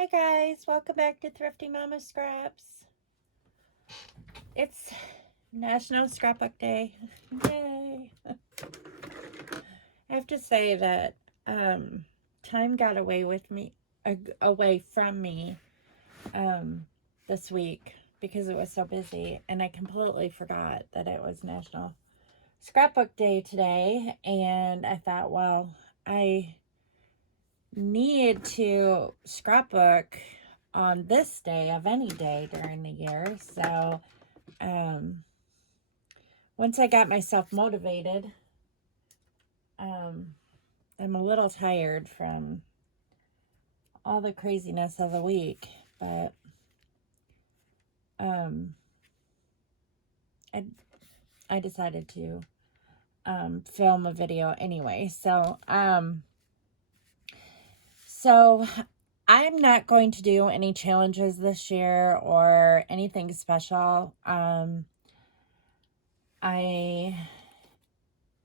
Hi guys, welcome back to Thrifty Mama Scraps. It's National Scrapbook Day. Yay! I have to say that time got away from me this week because it was so busy, and I completely forgot that it was National Scrapbook Day today. And I thought, well, I need to scrapbook on this day of any day during the year. So once I got myself motivated, I'm a little tired from all the craziness of the week, but I decided to film a video anyway. So I'm not going to do any challenges this year or anything special. I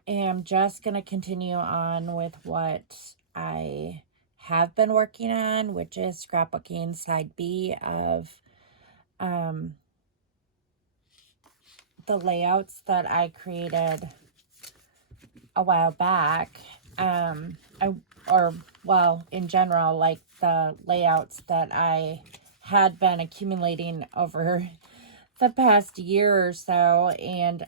am just going to continue on with what I have been working on, which is scrapbooking side B of the layouts that I created a while back. In general, like the layouts that I had been accumulating over the past year or so, and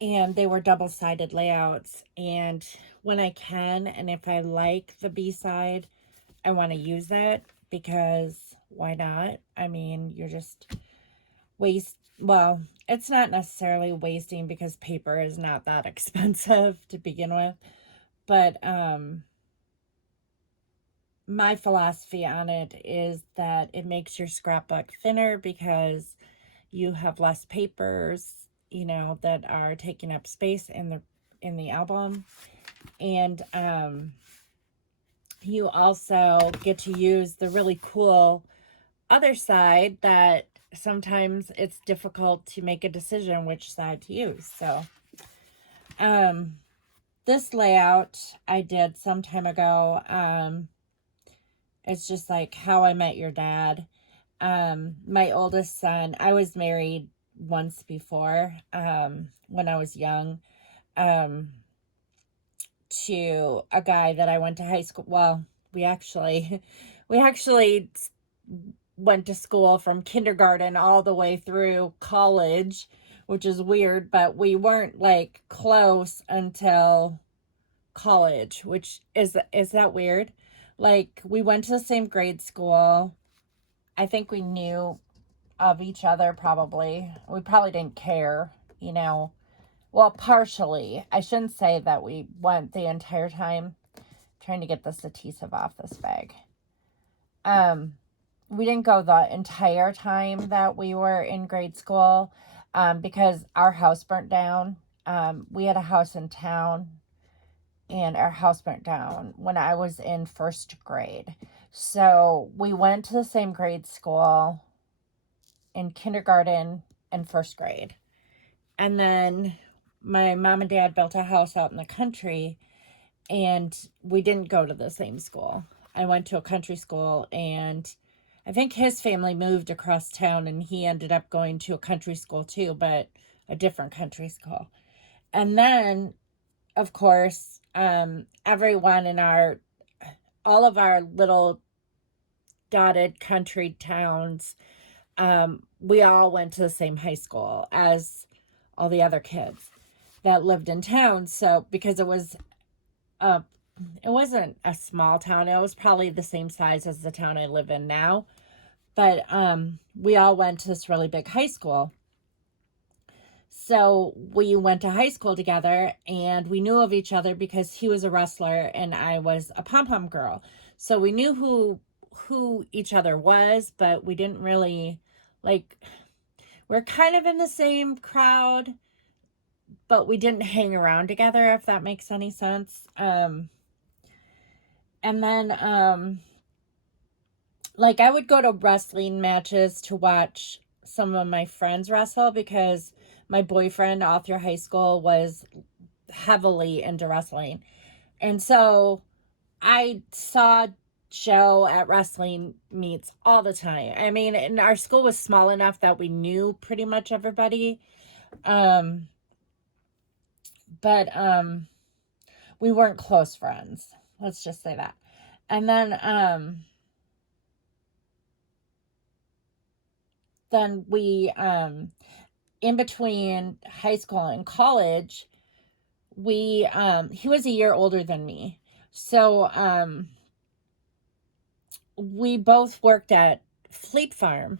they were double-sided layouts, and when I can, and if I like the B-side, I want to use it, because why not? I mean, you're just it's not necessarily wasting, because paper is not that expensive to begin with, but my philosophy on it is that it makes your scrapbook thinner because you have less papers, that are taking up space in the album. And you also get to use the really cool other side that sometimes it's difficult to make a decision which side to use. So this layout I did some time ago. It's just like How I Met Your Dad. My oldest son, I was married once before, when I was young, to a guy that I went to high school. Well, we actually went to school from kindergarten all the way through college, which is weird, but we weren't like close until college, which is that weird? Like, we went to the same grade school. I think we knew of each other probably. We probably didn't care, Well, partially. I shouldn't say that we went the entire time. I'm trying to get this adhesive off this bag. We didn't go the entire time that we were in grade school, because our house burnt down. We had a house in town, and our house burnt down when I was in first grade. So we went to the same grade school in kindergarten and first grade. And then my mom and dad built a house out in the country, and we didn't go to the same school. I went to a country school, and I think his family moved across town, and he ended up going to a country school too, but a different country school. And then, of course, everyone in all of our little dotted country towns, we all went to the same high school as all the other kids that lived in town. So, because it wasn't a small town, it was probably the same size as the town I live in now, but we all went to this really big high school. So we went to high school together, and we knew of each other because he was a wrestler and I was a pom-pom girl. So we knew who each other was, but we didn't really, we're kind of in the same crowd, but we didn't hang around together, if that makes any sense. And then, I would go to wrestling matches to watch some of my friends wrestle, because my boyfriend all through high school was heavily into wrestling. And so I saw Joe at wrestling meets all the time. I mean, and our school was small enough that we knew pretty much everybody. But we weren't close friends. Let's just say that. And then we in between high school and college, we he was a year older than me. So we both worked at Fleet Farm,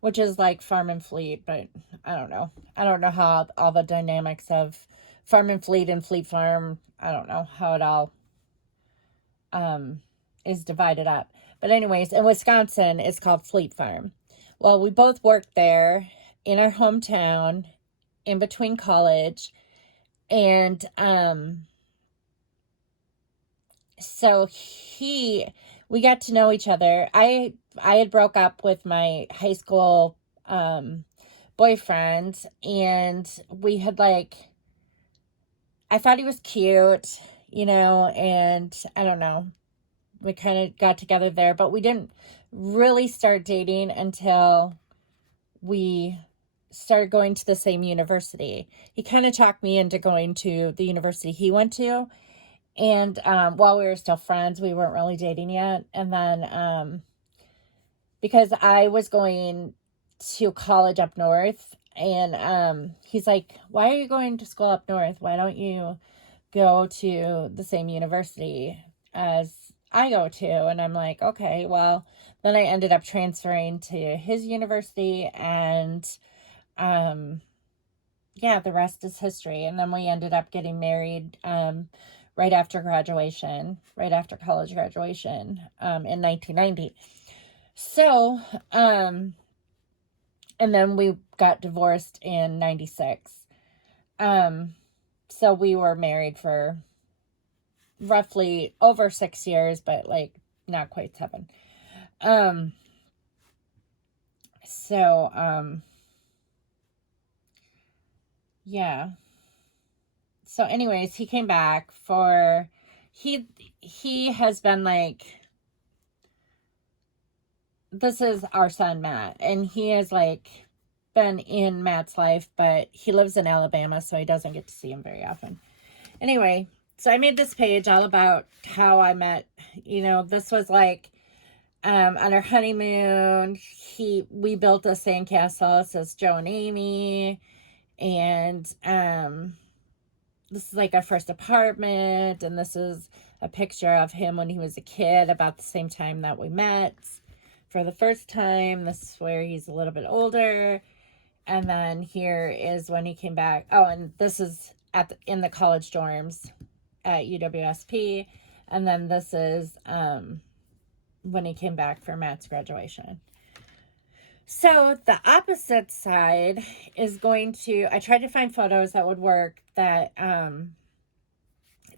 which is like Farm and Fleet, but I don't know. I don't know how all the dynamics of Farm and Fleet Farm, I don't know how it all is divided up. But anyways, in Wisconsin, it's called Fleet Farm. Well, we both worked there in our hometown in between college. And so we got to know each other. I had broke up with my high school boyfriend, and we had like, I thought he was cute, and I don't know. We kind of got together there, but we didn't really start dating until we started going to the same university. He kind of talked me into going to the university he went to. And while we were still friends, we weren't really dating yet. And then because I was going to college up north, and he's like, why are you going to school up north? Why don't you go to the same university as I go to? And I'm like, okay. Well, then I ended up transferring to his university, and yeah, the rest is history. And then we ended up getting married right after college graduation, in 1990. So, and then we got divorced in 96. So we were married for roughly over 6 years, but like not quite 7. Yeah. So anyways, he came back he has been like, this is our son, Matt, and he has like been in Matt's life, but he lives in Alabama, so he doesn't get to see him very often. Anyway, so I made this page all about how I met, this was like, on our honeymoon, we built a sandcastle. It says Joe and Amy, and this is like our first apartment, and this is a picture of him when he was a kid, about the same time that we met for the first time. This is where he's a little bit older. And then here is when he came back. Oh, and this is in the college dorms at UWSP. And then this is when he came back for Matt's graduation. So the opposite side is I tried to find photos that would work, that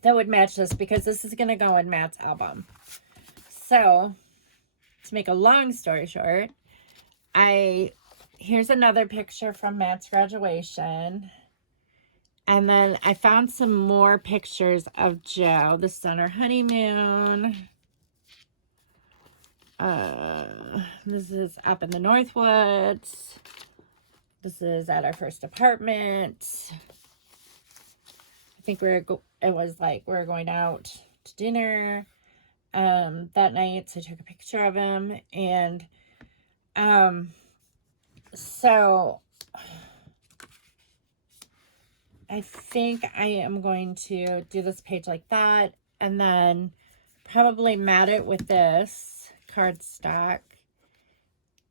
would match this, because this is going to go in Matt's album. So to make a long story short, here's another picture from Matt's graduation. And then I found some more pictures of Joe. This is on our honeymoon. This is up in the Northwoods. This is at our first apartment. I think we were going out to dinner that night, so I took a picture of him. And so I think I am going to do this page like that, and then probably mat it with this cardstock.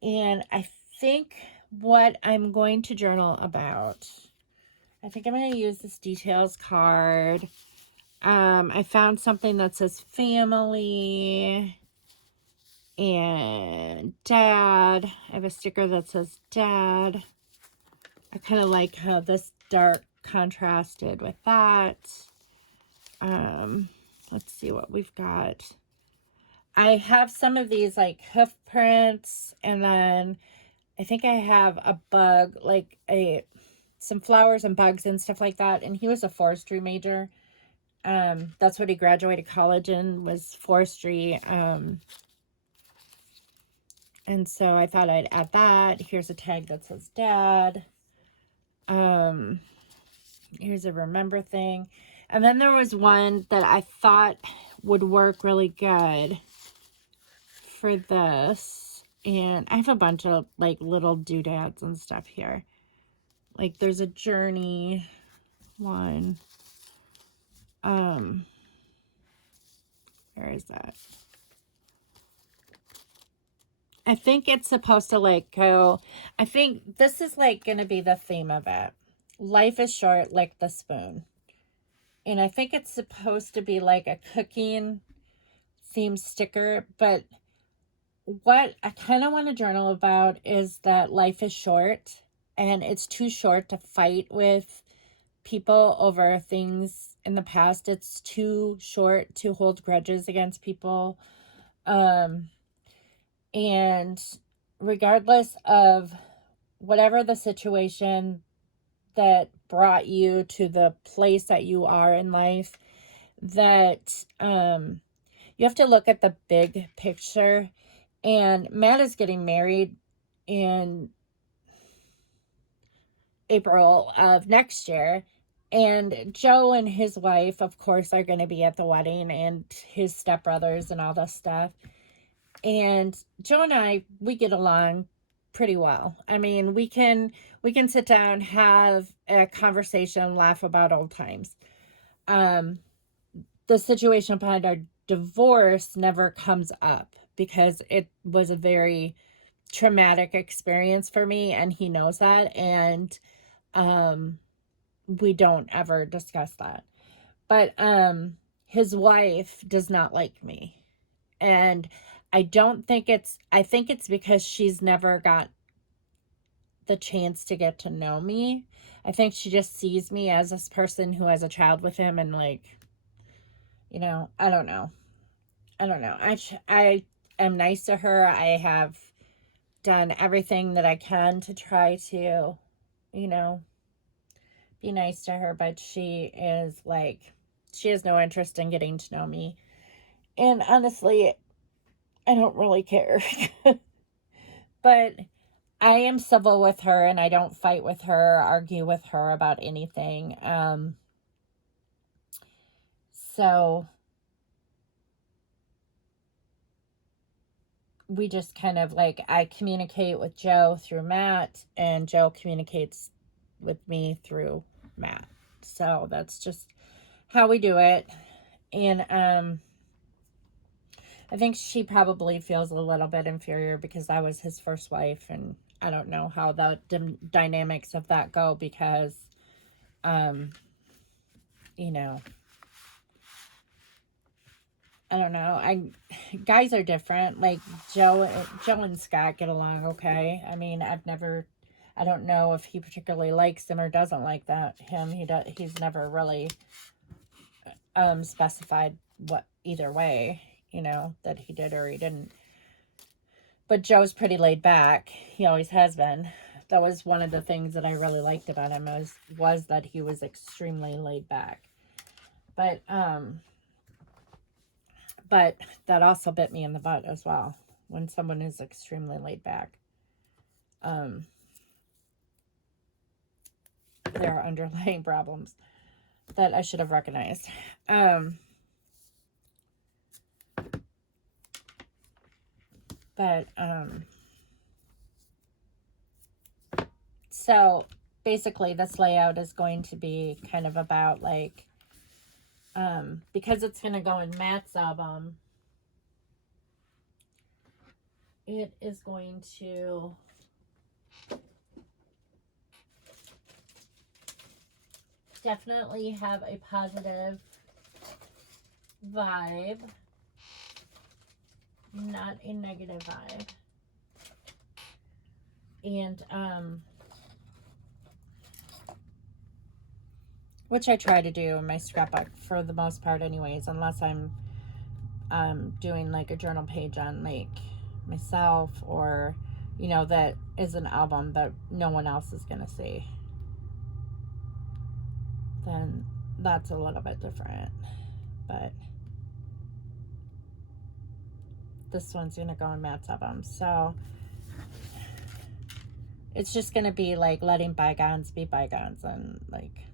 And I think what I'm going to journal about, I think I'm going to use this details card. I found something that says family and dad. I have a sticker that says dad. I kind of like how this dark contrasted with that. Let's see what we've got. I have some of these like hoof prints, and then I think I have a bug, like some flowers and bugs and stuff like that. And he was a forestry major. That's what he graduated college in, was forestry. And so I thought I'd add that. Here's a tag that says dad. Here's a remember thing. And then there was one that I thought would work really good for this. And I have a bunch of like little doodads and stuff here. Like there's a journey one. Where is that? I think it's supposed to like go, I think this is like going to be the theme of it. Life is short like the spoon. And I think it's supposed to be like a cooking theme sticker, but what I kind of want to journal about is that life is short, and it's too short to fight with people over things in the past. It's too short to hold grudges against people. And regardless of whatever the situation that brought you to the place that you are in life, that you have to look at the big picture. And Matt is getting married in April of next year. And Joe and his wife, of course, are going to be at the wedding, and his stepbrothers and all this stuff. And Joe and I, we get along pretty well. I mean, we can sit down, have a conversation, laugh about old times. The situation behind our divorce never comes up because it was a very traumatic experience for me, and he knows that. And we don't ever discuss that. But his wife does not like me. And I think it's because she's never got the chance to get to know me. I think she just sees me as this person who has a child with him, and like, I don't know. I am nice to her. I have done everything that I can to try to, be nice to her, but she has no interest in getting to know me. And honestly, I don't really care. But I am civil with her, and I don't fight with her, argue with her about anything. So we just kind of like, I communicate with Joe through Matt, and Joe communicates with me through Matt. So that's just how we do it. And I think she probably feels a little bit inferior because I was his first wife, and I don't know how the dynamics of that go because, I don't know. Guys are different. Like Joe and Scott get along okay. I mean, I don't know if he particularly likes him or doesn't like him. He's never really specified what either way, that he did or he didn't. But Joe's pretty laid back. He always has been. That was one of the things that I really liked about him was that he was extremely laid back. But that also bit me in the butt as well, when someone is extremely laid back. There are underlying problems that I should have recognized. So basically this layout is going to be kind of about like, because it's going to go in Matt's album, it is going to definitely have a positive vibe, not a negative vibe. And which I try to do in my scrapbook for the most part anyways, unless I'm doing like a journal page on like myself, or that is an album that no one else is gonna see. Then that's a little bit different. But this one's going to go in Matt's album. So it's just going to be like letting bygones be bygones, and like,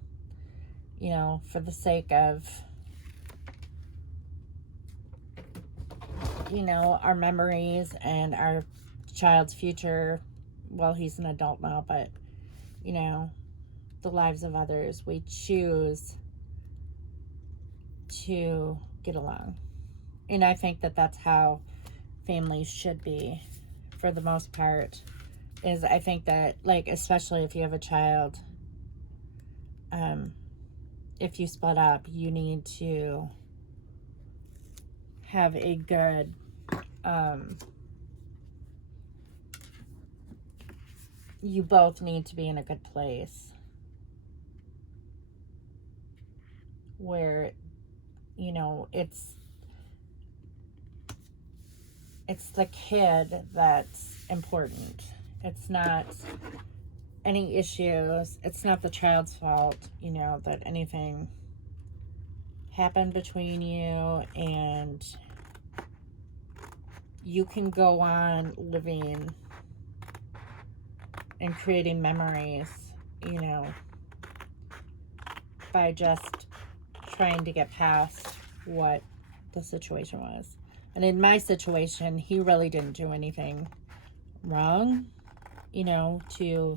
you know, for the sake of, you know, our memories and our child's future. Well, he's an adult now, but, you know, the lives of others, we choose to get along. And I think that that's how families should be for the most part. Is I think that, like, especially if you have a child, if you split up, you need to have a good you both need to be in a good place where, you know, it's the kid that's important. It's not any issues. It's not the child's fault, you know, that anything happened between you, and you can go on living and creating memories, you know, by just trying to get past what the situation was. And in my situation, he really didn't do anything wrong, you know, to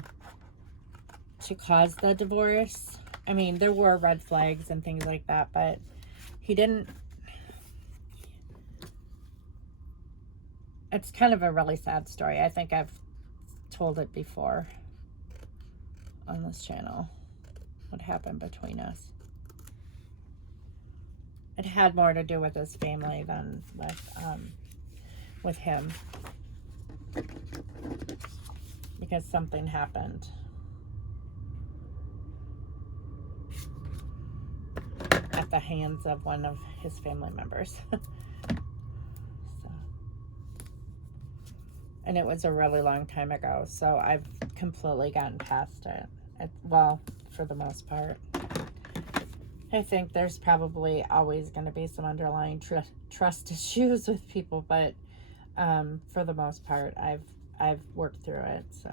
cause the divorce. I mean, there were red flags and things like that, but he didn't. It's kind of a really sad story. I think I've told it before on this channel, what happened between us. It had more to do with his family than with him, because something happened at the hands of one of his family members. So, and it was a really long time ago, so I've completely gotten past it. Well, for the most part. I think there's probably always going to be some underlying trust issues with people, but for the most part, I've worked through it, so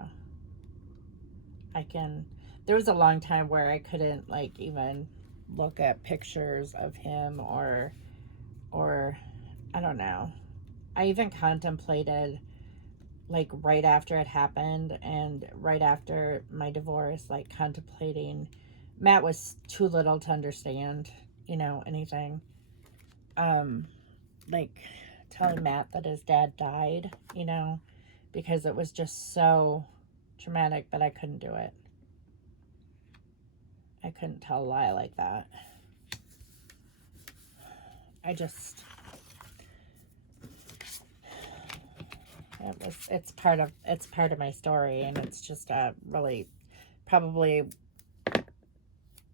I can. There was a long time where I couldn't, like, even look at pictures of him, or I don't know. I even contemplated, like, right after it happened and right after my divorce, like, contemplating. Matt was too little to understand, you know, anything. Like, telling Matt that his dad died, you know, because it was just so traumatic, but I couldn't do it. I couldn't tell a lie like that. It's part of my story, and it's just really probably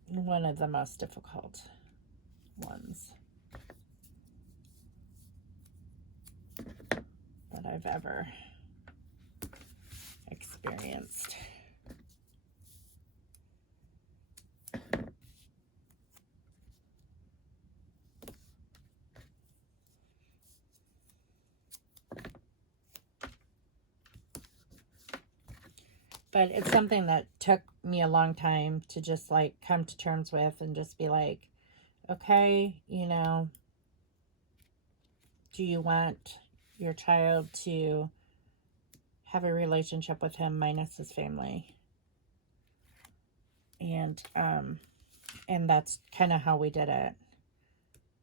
one of the most difficult ones that I've ever experienced. But it's something that took me a long time to just, like, come to terms with, and just be like, okay, you know, do you want your child to have a relationship with him minus his family? And that's kind of how we did it.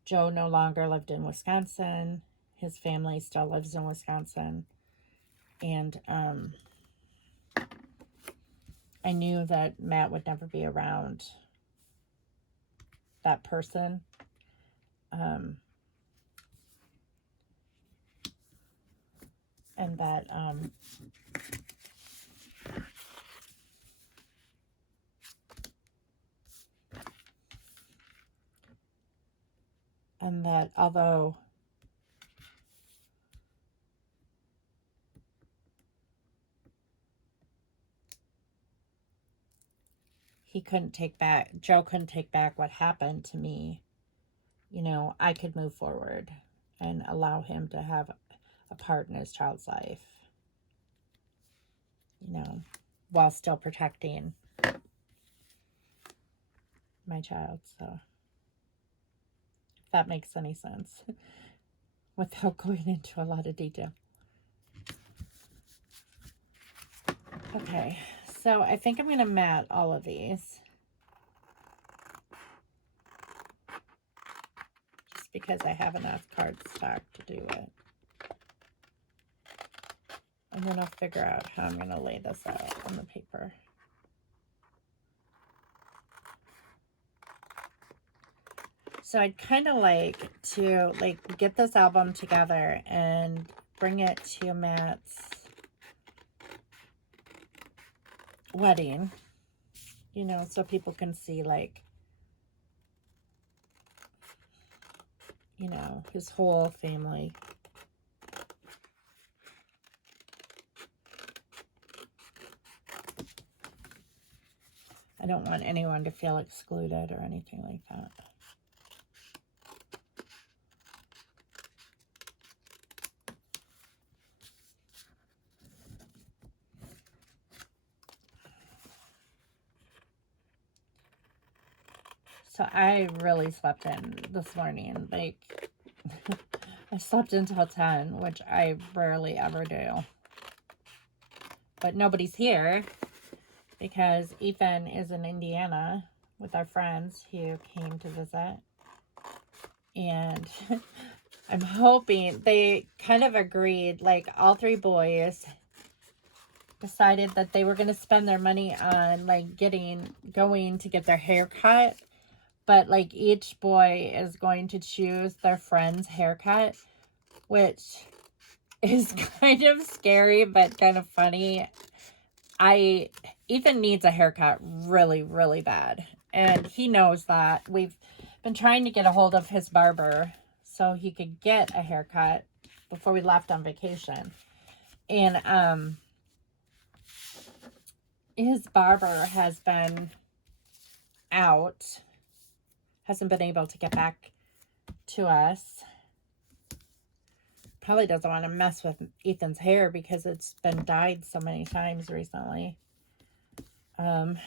Joe no longer lived in Wisconsin. His family still lives in Wisconsin. And I knew that Matt would never be around that person. And that although Joe couldn't take back what happened to me, you know, I could move forward and allow him to have a part in his child's life, you know, while still protecting my child. So, if that makes any sense without going into a lot of detail. Okay, so I think I'm going to mat all of these. Just because I have enough cardstock to do it. And then I'll figure out how I'm going to lay this out on the paper. So I'd kind of like to get this album together and bring it to Matt's wedding, you know, so people can see, like, you know, his whole family. I don't want anyone to feel excluded or anything like that. So I really slept in this morning. Like, I slept until 10, which I rarely ever do. But nobody's here because Ethan is in Indiana with our friends who came to visit. And I'm hoping they kind of agreed, like, all three boys decided that they were going to spend their money on, like, going to get their hair cut. But, like, each boy is going to choose their friend's haircut, which is kind of scary, but kind of funny. Ethan needs a haircut really, really bad. And he knows that. We've been trying to get a hold of his barber so he could get a haircut before we left on vacation. And, his barber has been out, hasn't been able to get back to us. Probably doesn't want to mess with Ethan's hair because it's been dyed so many times recently.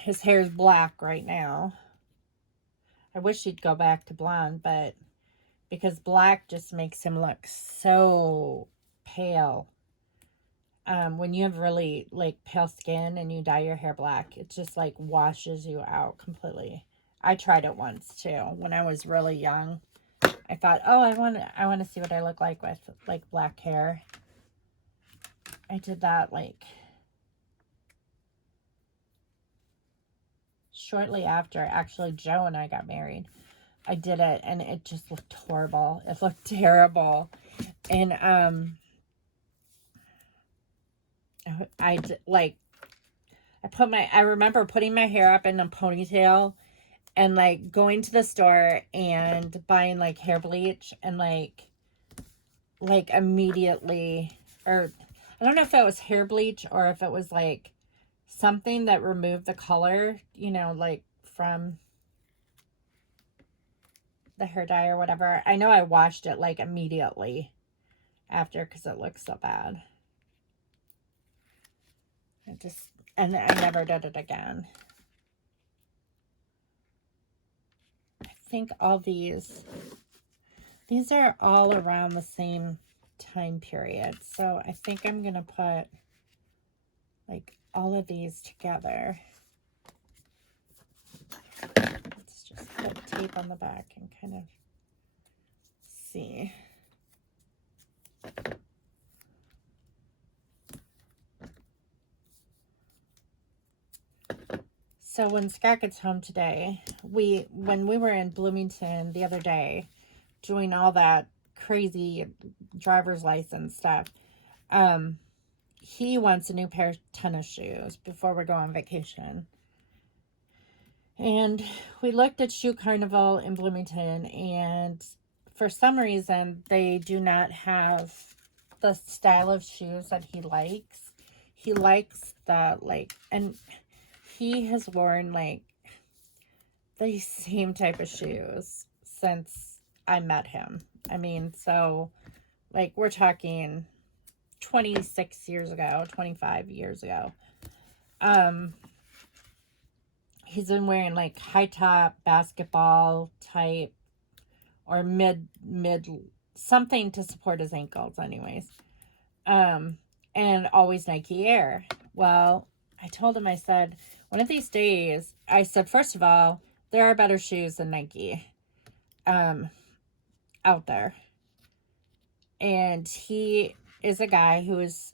His hair is black right now. I wish he'd go back to blonde, but because black just makes him look so pale. When you have really, like, pale skin and you dye your hair black, it just, like, washes you out completely. I tried it once too when I was really young. I thought, oh, I want to see what I look like with, like, black hair. I did that, like, shortly after, actually, Joe and I got married. I did it, and it just looked horrible. It looked terrible. And, I remember putting my hair up in a ponytail and, like, going to the store and buying, like, hair bleach and, like immediately, or I don't know if it was hair bleach or if it was, like, something that removed the color, you know, like, from the hair dye or whatever. I know I washed it, like, immediately after because it looked so bad. And I never did it again. I think all these are all around the same time period. So I think I'm going to put, like, all of these together. Let's just put tape on the back and kind of see. So when Scott gets home today, when we were in Bloomington the other day, doing all that crazy driver's license stuff, he wants a new pair of tennis shoes before we go on vacation. And we looked at Shoe Carnival in Bloomington, and for some reason, they do not have the style of shoes that he likes. He likes the, like, and he has worn, like, the same type of shoes since I met him. I mean, so like we're talking 26 years ago, 25 years ago. He's been wearing like high top basketball type or mid something to support his ankles anyways. And always Nike Air. Well, I told him, I said, one of these days, I said, first of all, there are better shoes than Nike out there. And he is a guy who is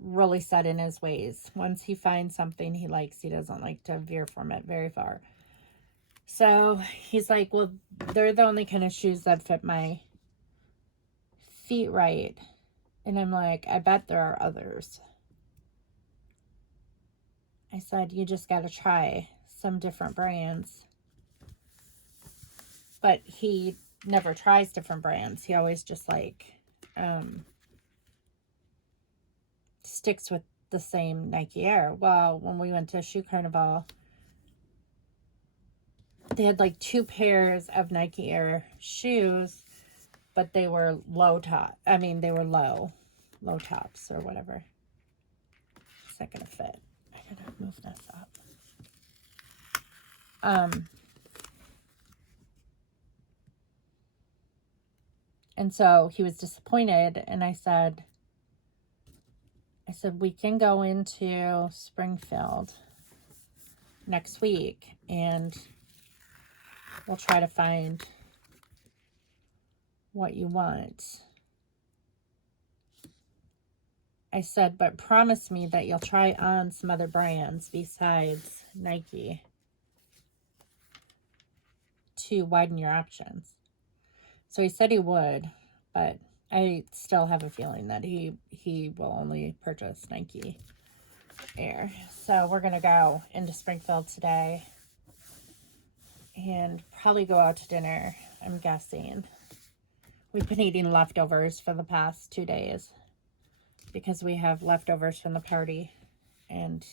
really set in his ways. Once he finds something he likes, he doesn't like to veer from it very far. So he's like, well, they're the only kind of shoes that fit my feet right. And I'm like, I bet there are others. I said, you just got to try some different brands. But he never tries different brands. He always just like sticks with the same Nike Air. Well, when we went to Shoe Carnival, they had like 2 pairs of Nike Air shoes, but they were low top. I mean, they were low tops or whatever. It's not gonna fit. I gotta move this up. And so he was disappointed, and I said, we can go into Springfield next week and we'll try to find what you want. I said, but promise me that you'll try on some other brands besides Nike to widen your options. So he said he would, but I still have a feeling that he will only purchase Nike Air. So we're going to go into Springfield today and probably go out to dinner, I'm guessing. We've been eating leftovers for the past 2 days because we have leftovers from the party and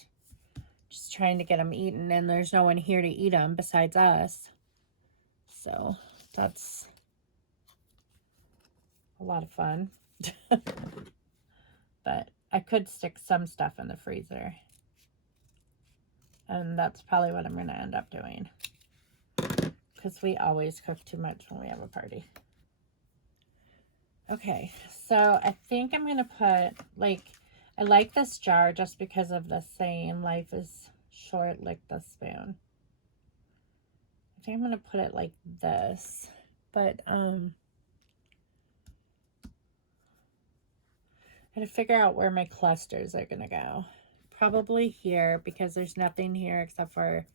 just trying to get them eaten, and there's no one here to eat them besides us. So that's a lot of fun. But I could stick some stuff in the freezer. And that's probably what I'm going to end up doing. Because we always cook too much when we have a party. Okay, so I think I'm going to put, like, I like this jar just because of the saying, life is short, lick the spoon. I think I'm going to put it like this. But, I had to figure out where my clusters are going to go. Probably here, because there's nothing here except for,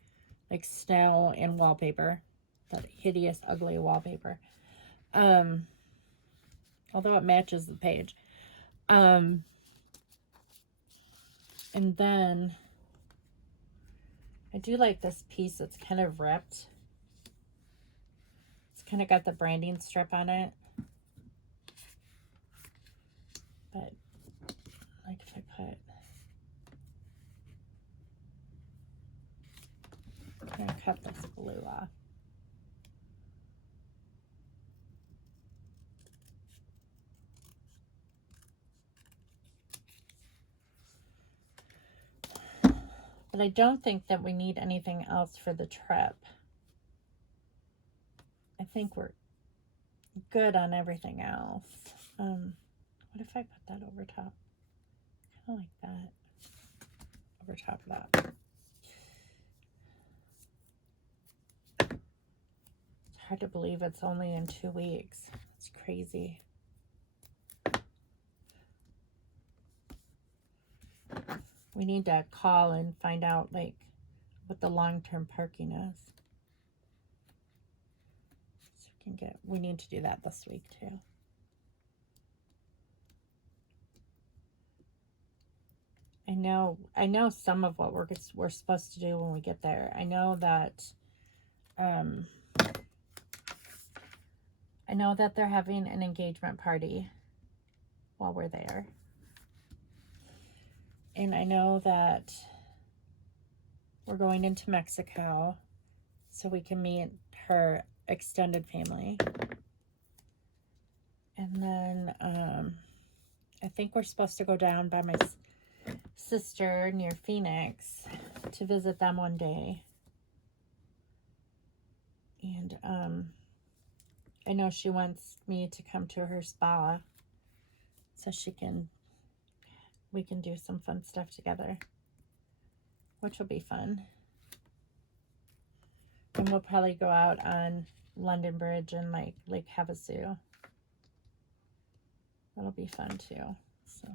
like, snow and wallpaper. That hideous, ugly wallpaper. Although it matches the page. And then I do like this piece that's kind of ripped. It's kind of got the branding strip on it. But like if I put, I'm gonna cut this blue off. But I don't think that we need anything else for the trip. I think we're good on everything else. What if I put that over top? Kind of like that. Over top of that. It's hard to believe it's only in 2 weeks. It's crazy. We need to call and find out, like, what the long-term parking is. So we need to do that this week, too. I know some of what we're supposed to do when we get there. I know that, they're having an engagement party while we're there. And I know that we're going into Mexico. so we can meet her extended family. And then I think we're supposed to go down by my sister near Phoenix to visit them one day. And I know she wants me to come to her spa so we can do some fun stuff together, which will be fun. And we'll probably go out on London Bridge and like Lake Havasu. That'll be fun too. So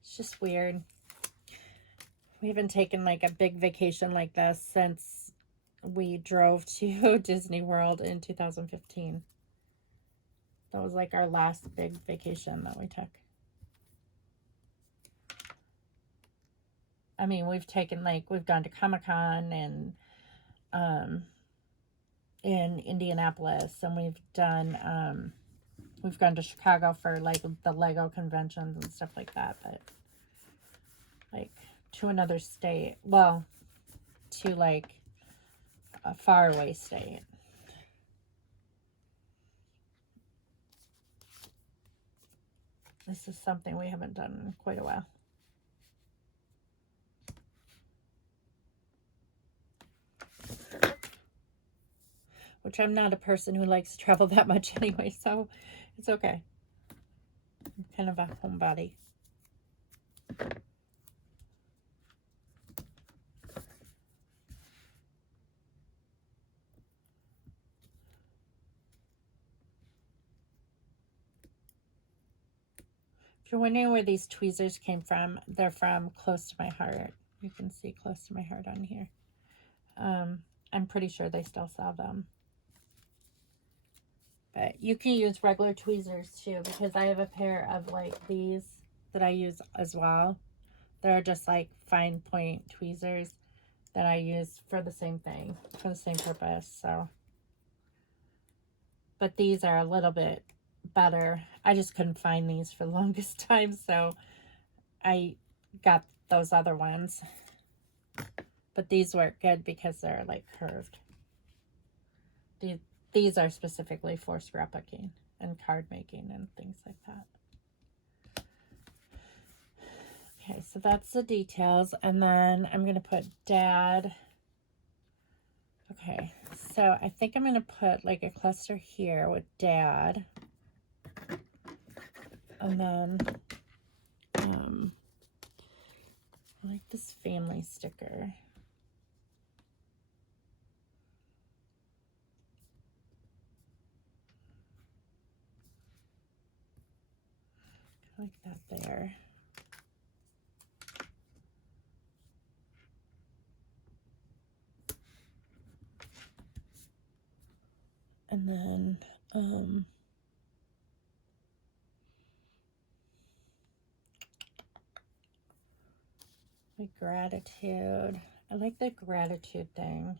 it's just weird. We haven't taken like a big vacation like this since we drove to Disney World in 2015. That was like our last big vacation that we took. I mean, we've gone to Comic-Con and in Indianapolis, and we've gone to Chicago for like the Lego conventions and stuff like that, but like to another state, well, to like a faraway state. This is something we haven't done in quite a while. Which I'm not a person who likes to travel that much anyway, so it's okay. I'm kind of a homebody. If you're wondering where these tweezers came from, they're from Close to My Heart. You can see Close to My Heart on here. I'm pretty sure they still sell them. But you can use regular tweezers too, because I have a pair of like these that I use as well. They're just like fine point tweezers that I use for the same thing, for the same purpose. So, but these are a little bit better. I just couldn't find these for the longest time, so I got those other ones. But these work good because they're like curved. These are specifically for scrapbooking and card making and things like that. Okay, so that's the details. And then I'm going to put Dad. Okay, so I think I'm going to put like a cluster here with Dad. And then I like this family sticker. I like that there. And then like gratitude. I like the gratitude thing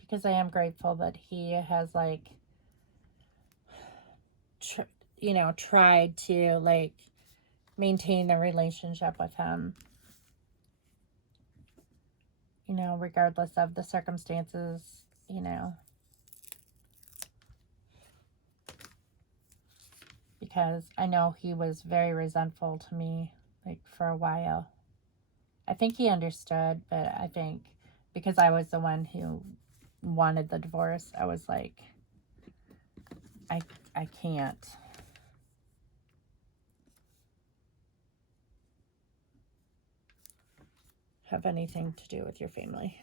because I am grateful that he has like tried to like maintain the relationship with him, regardless of the circumstances, because I know he was very resentful to me like for a while. I think he understood, but I think because I was the one who wanted the divorce, I was like, I can't. Have anything to do with your family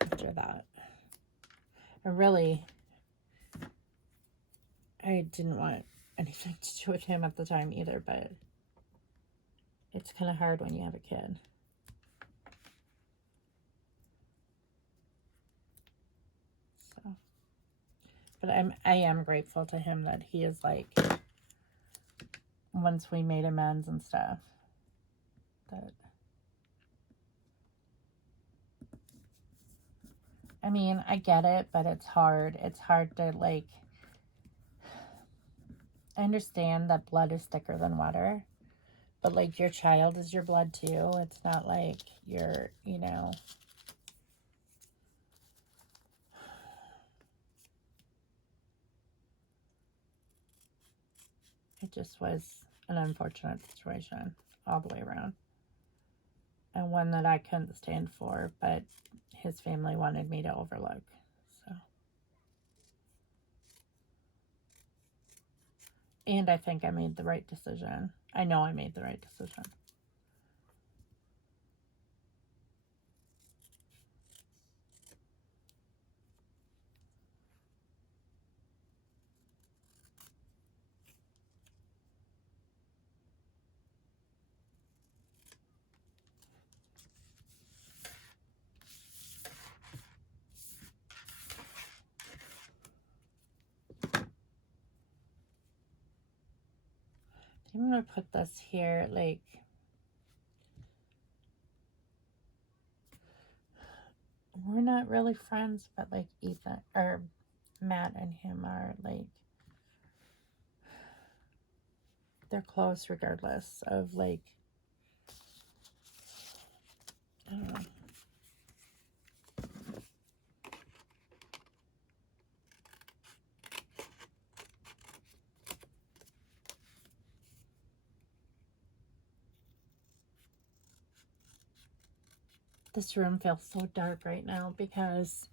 after that. I didn't want anything to do with him at the time either, but it's kind of hard when you have a kid. So, but I am grateful to him that he is like, once we made amends and stuff, that, I mean, I get it, but it's hard. It's hard to like, I understand that blood is thicker than water, But, like, your child is your blood, too. It's not like you're, you know. It just was an unfortunate situation all the way around. And one that I couldn't stand for, but his family wanted me to overlook. So. And I think I made the right decision. I know I made the right decision. I'm going to put this here, like, we're not really friends, but, like, Ethan, or Matt and him are, like, they're close regardless of, like, I don't know. This room feels so dark right now because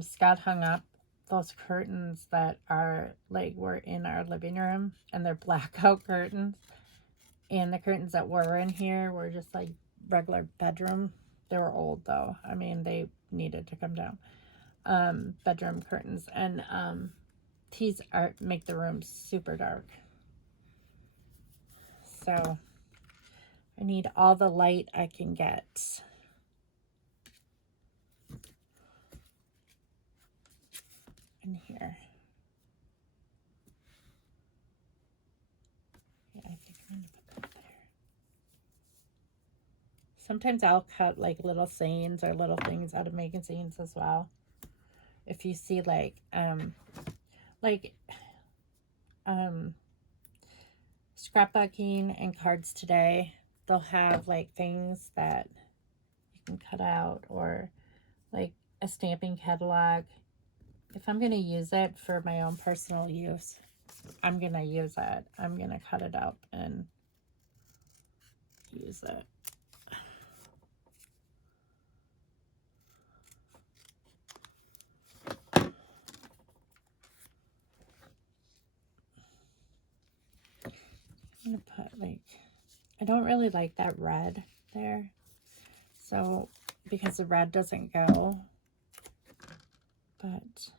Scott hung up those curtains that are, like, were in our living room, and they're blackout curtains. And the curtains that were in here were just, like, regular bedroom. They were old, though. I mean, they needed to come down. Bedroom curtains. And these make the room super dark. So I need all the light I can get. In here. Yeah, I think I'm going to put that there. Sometimes I'll cut, like, little sayings or little things out of magazines as well. If you see, like, Scrapbooking and Cards Today, they'll have, like, things that you can cut out, or, like, a stamping catalog. If I'm going to use it for my own personal use, I'm going to use it. I'm going to cut it up and use it. I'm going to put, like, I don't really like that red there. So, because the red doesn't go. But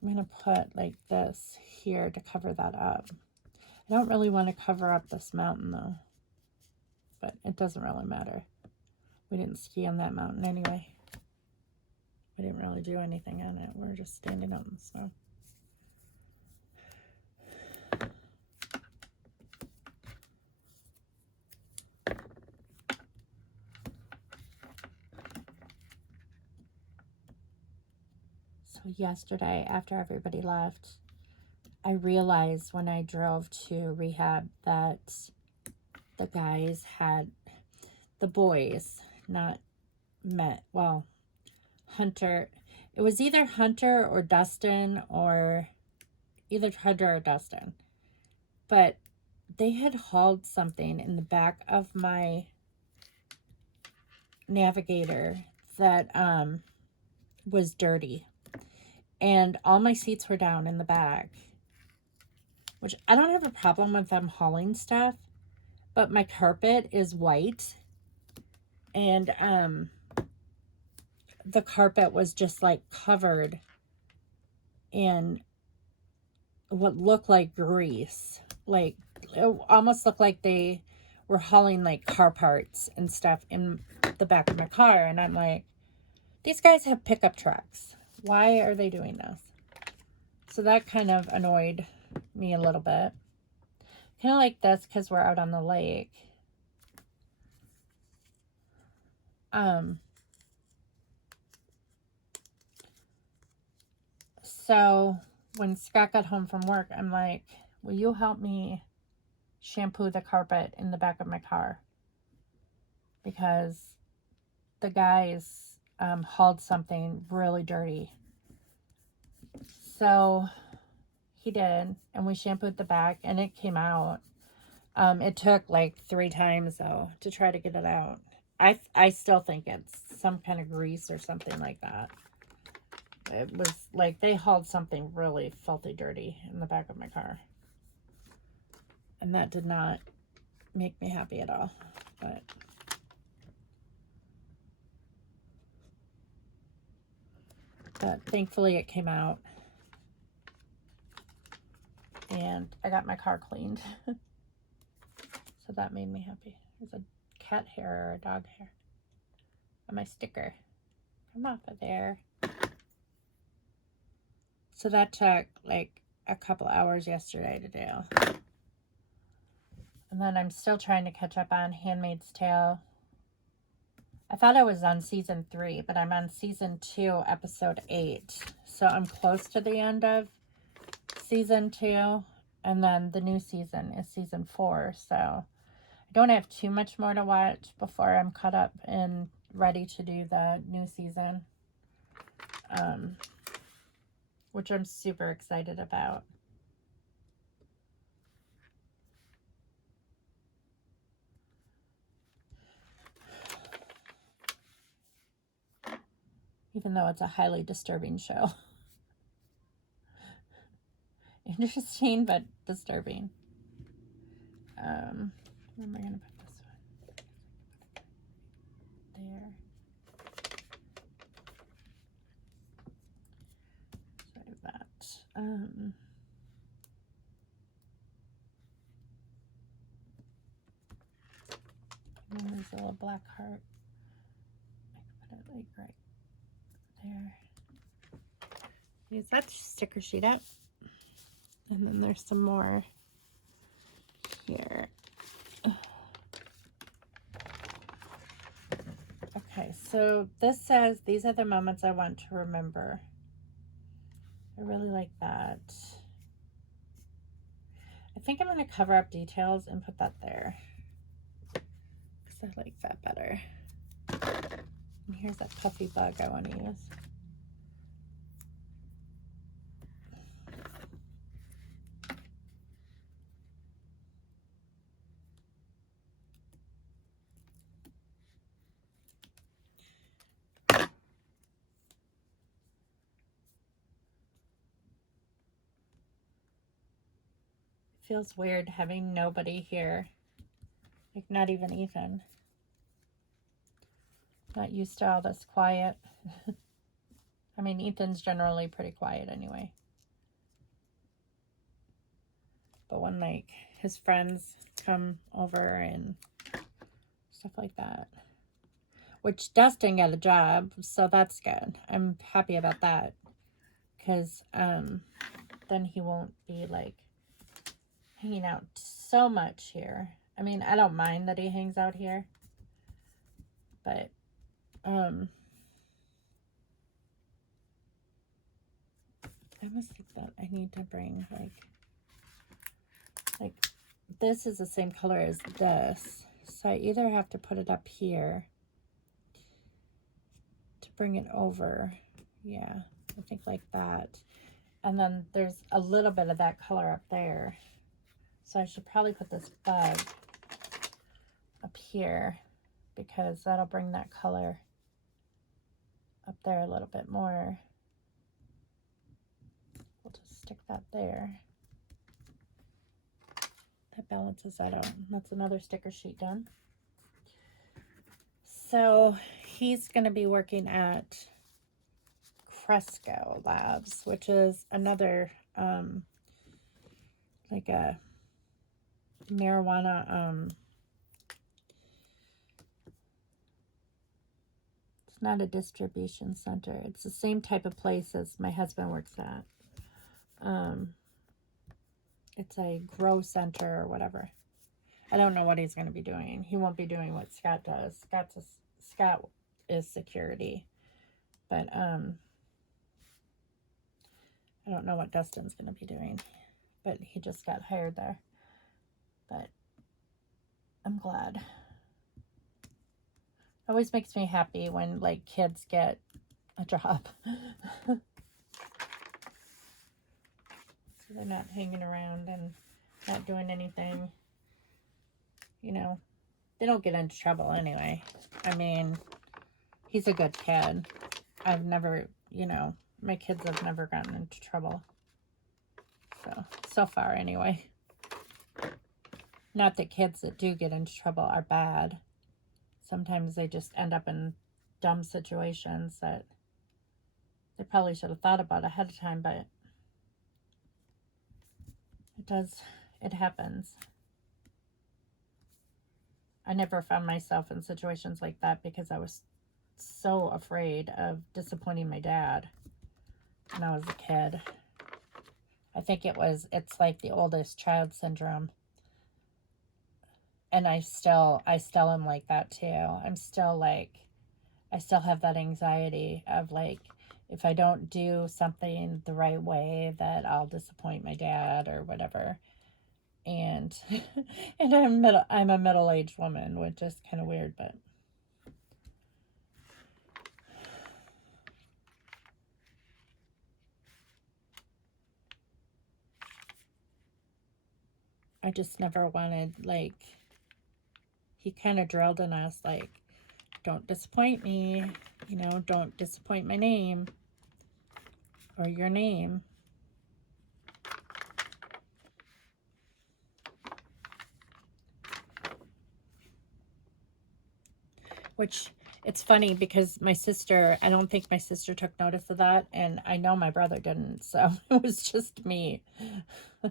I'm going to put, like, this here to cover that up. I don't really want to cover up this mountain, though. But it doesn't really matter. We didn't ski on that mountain anyway. We didn't really do anything on it. We're just standing out in the snow. So yesterday, after everybody left, I realized when I drove to rehab that the guys had, the boys, not met, well, Hunter, it was either Hunter or Dustin, or either Hunter or Dustin, but they had hauled something in the back of my Navigator that was dirty, and all my seats were down in the back, which I don't have a problem with them hauling stuff, but my carpet is white, and the carpet was just, like, covered in what looked like grease. Like, it almost looked like they were hauling, like, car parts and stuff in the back of my car. And I'm like, these guys have pickup trucks. Why are they doing this? So that kind of annoyed me a little bit. Kind of like this because we're out on the lake. So when Scott got home from work, I'm like, will you help me shampoo the carpet in the back of my car because the guys hauled something really dirty. So he did, and we shampooed the back, and it came out. It took like 3 times though to try to get it out. I still think it's some kind of grease or something like that. It was like they hauled something really filthy dirty in the back of my car. And that did not make me happy at all. But thankfully it came out. And I got my car cleaned. So that made me happy. There's a cat hair or a dog hair on my sticker. Come off of there. So that took like a couple hours yesterday to do. And then I'm still trying to catch up on Handmaid's Tale. I thought I was on season 3, but I'm on season 2, episode 8. So I'm close to the end of season 2. And then the new season is season 4. So I don't have too much more to watch before I'm caught up and ready to do the new season. Which I'm super excited about. Even though it's a highly disturbing show. Interesting, but disturbing. Where am I going to put this one? There. Sorry that. And then there's a little black heart. I can put it like right there. Use that sticker sheet up. And then there's some more here. Okay, so this says, these are the moments I want to remember. I really like that. I think I'm going to cover up details and put that there. Because I like that better. And here's that puffy bug I want to use. Feels weird having nobody here. Like not even Ethan. Not used to all this quiet. I mean, Ethan's generally pretty quiet anyway. But when like his friends come over and stuff like that. Which Dustin got a job, so that's good. I'm happy about that. Because then he won't be like hanging out so much here. I mean, I don't mind that he hangs out here. But I almost think that I need to bring like this is the same color as this. So I either have to put it up here to bring it over. Yeah, I think like that. And then there's a little bit of that color up there. So I should probably put this bug up here because that'll bring that color up there a little bit more. We'll just stick that there. That balances that out. That's another sticker sheet done. So he's going to be working at Cresco Labs, which is another like a marijuana it's not a distribution center. It's the same type of place as my husband works at. It's a grow center or whatever. I don't know what he's going to be doing. He won't be doing what Scott does. Scott is security. But I don't know what Dustin's going to be doing. But he just got hired there. But I'm glad. It always makes me happy when, like, kids get a job. So they're not hanging around and not doing anything. You know, they don't get into trouble anyway. I mean, he's a good kid. I've never, my kids have never gotten into trouble. So far anyway. Not that kids that do get into trouble are bad. Sometimes they just end up in dumb situations that they probably should have thought about ahead of time, but it happens. I never found myself in situations like that because I was so afraid of disappointing my dad when I was a kid. I think it's like the oldest child syndrome. And I still am like that too. I still have that anxiety of, like, if I don't do something the right way, that I'll disappoint my dad or whatever. And and I'm a middle-aged woman, which is kind of weird, but I just never wanted, like, he kind of drilled in us, like, don't disappoint me, don't disappoint my name or your name. Which, it's funny because I don't think my sister took notice of that, and I know my brother didn't, so it was just me. I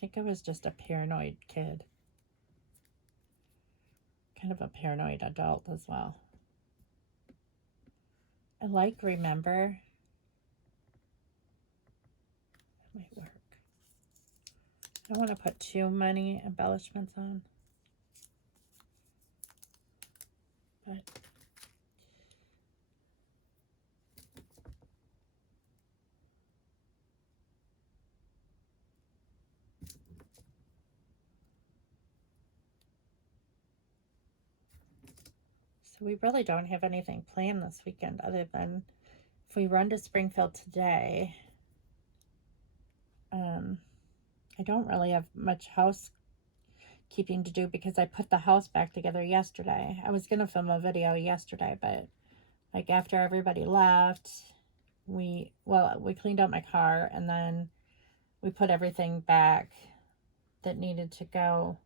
think I was just a paranoid kid. Kind of a paranoid adult as well. I like remember. That might work. I don't want to put too many embellishments on. But so we really don't have anything planned this weekend other than if we run to Springfield today. I don't really have much housekeeping to do because I put the house back together yesterday. I was going to film a video yesterday, but like after everybody left, we cleaned out my car and then we put everything back that needed to go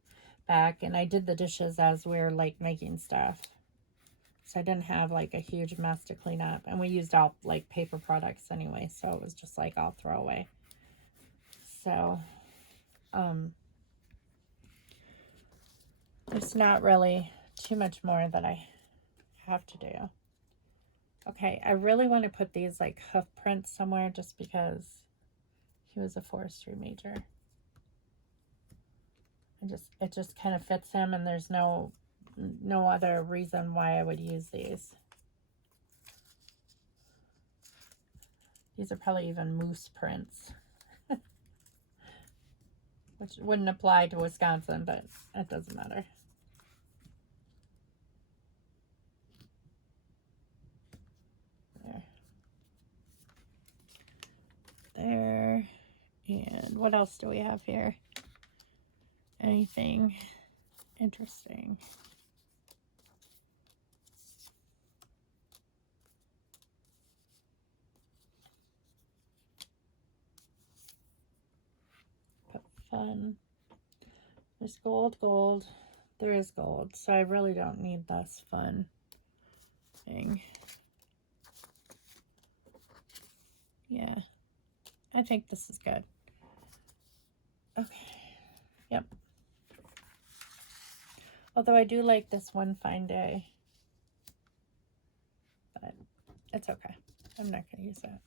back, and I did the dishes as we were like making stuff. So I didn't have like a huge mess to clean up, and we used all like paper products anyway, so it was just like all throwaway. So there's not really too much more that I have to do. Okay, I really want to put these like hoof prints somewhere just because he was a forestry major. It just kind of fits him, and there's no other reason why I would use these. These are probably even moose prints. Which wouldn't apply to Wisconsin, but it doesn't matter. There. And what else do we have here? Anything interesting? Put fun. There's gold. There is gold, so I really don't need this fun thing. Yeah, I think this is good. Okay, yep. Although I do like this one fine day, but it's okay. I'm not going to use that.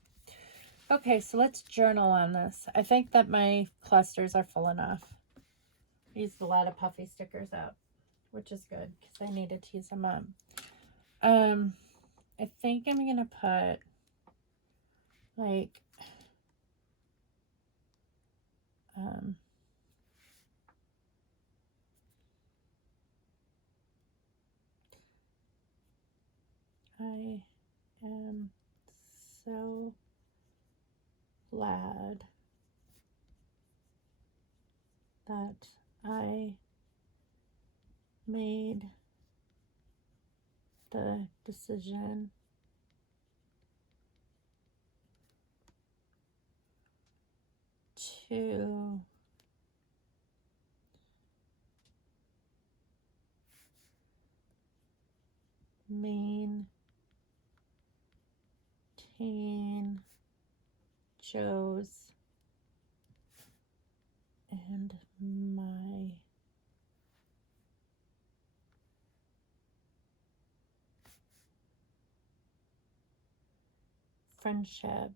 Okay, so let's journal on this. I think that my clusters are full enough. I used a lot of puffy stickers up, which is good because I needed to use them up. I think I'm going to put like I am so glad that I made the decision to maintain Joe's and my friendship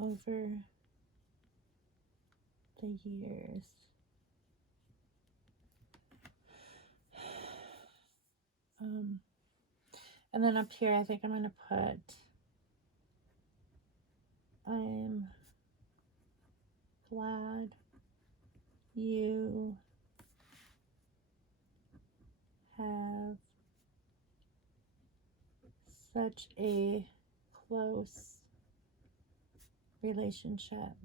over the years. And then up here, I think I'm going to put, I'm glad you have such a close relationship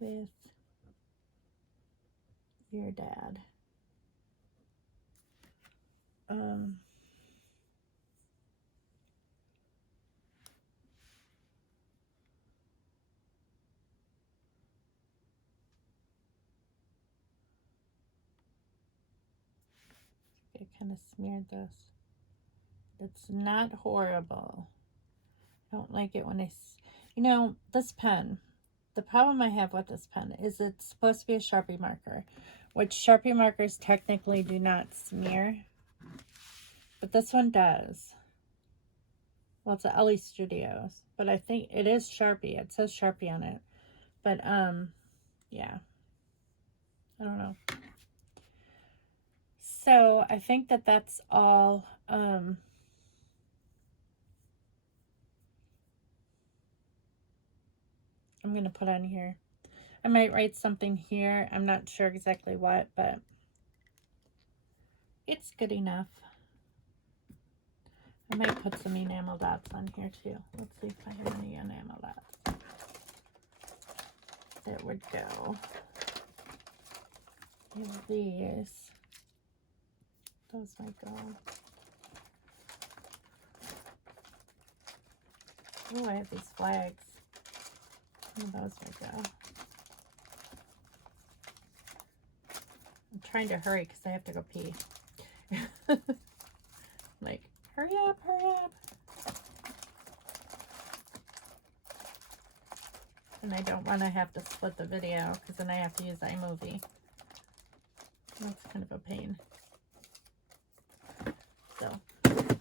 with your dad. I kind of smeared this. It's not horrible. I don't like it when you know, this pen, the problem I have with this pen is it's supposed to be a Sharpie marker, which Sharpie markers technically do not smear, but this one does. Well, it's a Ellie Studios, but I think it is Sharpie. It says Sharpie on it, but yeah, I don't know. So I think that that's all. I'm gonna put on here. I might write something here. I'm not sure exactly what, but it's good enough. I might put some enamel dots on here too. Let's see if I have any enamel dots that would go. I have these. Those might go. Oh, I have these flags. Those might go. I'm trying to hurry because I have to go pee. Like, hurry up, hurry up. And I don't want to have to split the video because then I have to use iMovie. That's kind of a pain. So,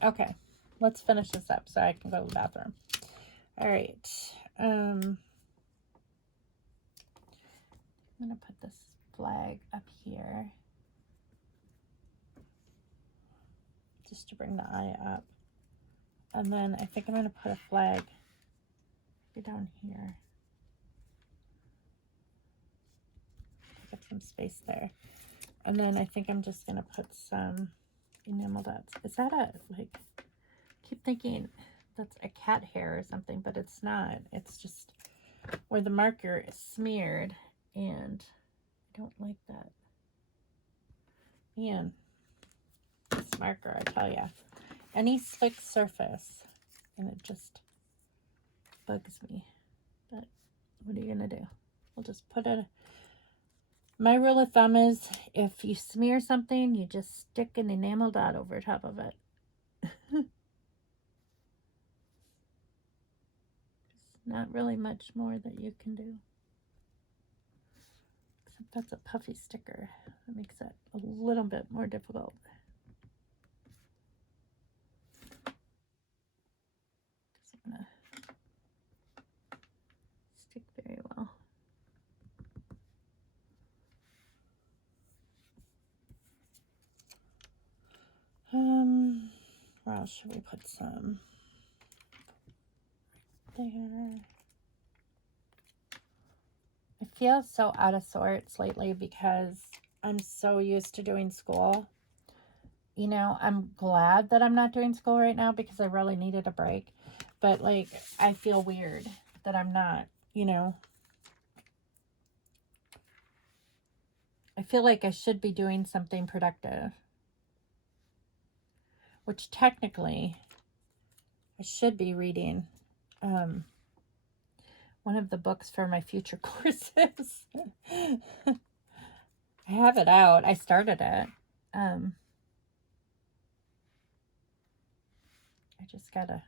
okay. Let's finish this up so I can go to the bathroom. All right. I'm going to put this flag up here just to bring the eye up. And then I think I'm going to put a flag down here. Get some space there. And then I think I'm just going to put some enamel dots. Is that like, keep thinking that's a cat hair or something, but it's not. It's just where the marker is smeared, and I don't like that. Man, this marker, I tell ya, any slick surface, and it just bugs me. But what are you gonna do? We'll just put it. My rule of thumb is if you smear something, you just stick an enamel dot over top of it. Not really much more that you can do. Except that's a puffy sticker. That makes it a little bit more difficult. It's gonna stick very well. else should we put some there? I feel so out of sorts lately because I'm so used to doing school. You know, I'm glad that I'm not doing school right now because I really needed a break. But, like, I feel weird that I'm not, you know. I feel like I should be doing something productive. Which technically, I should be reading one of the books for my future courses. I have it out. I started it. I just gotta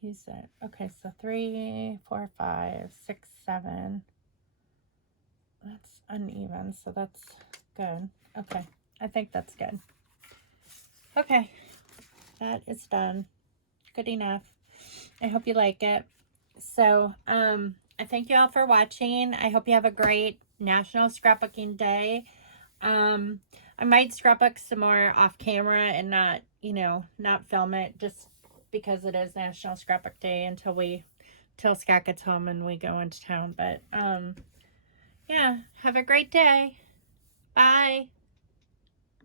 use it. Okay, so 3, 4, 5, 6, 7. That's uneven, so that's good. Okay, I think that's good. Okay, that is done. Good enough. I hope you like it. So, I thank you all for watching. I hope you have a great National Scrapbooking Day. I might scrapbook some more off camera and not, you know, not film it just because it is National Scrapbook Day until Scott gets home and we go into town. But, yeah, have a great day. Bye.